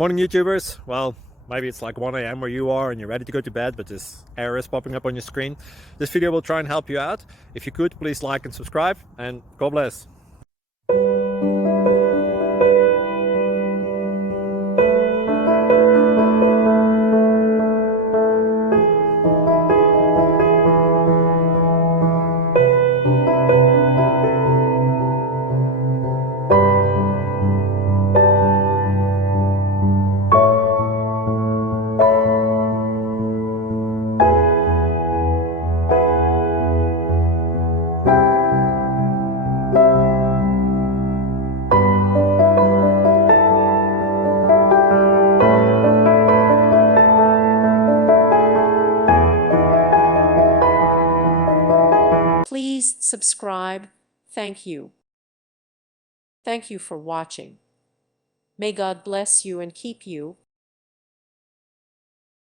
Morning YouTubers. Well, maybe it's like 1 a.m. where you are and you're ready to go to bed, but this error is popping up on your screen. This video will try and help you out. If you could, please like and subscribe, and God bless. Please subscribe. Thank you. Thank you for watching. May God bless you and keep you.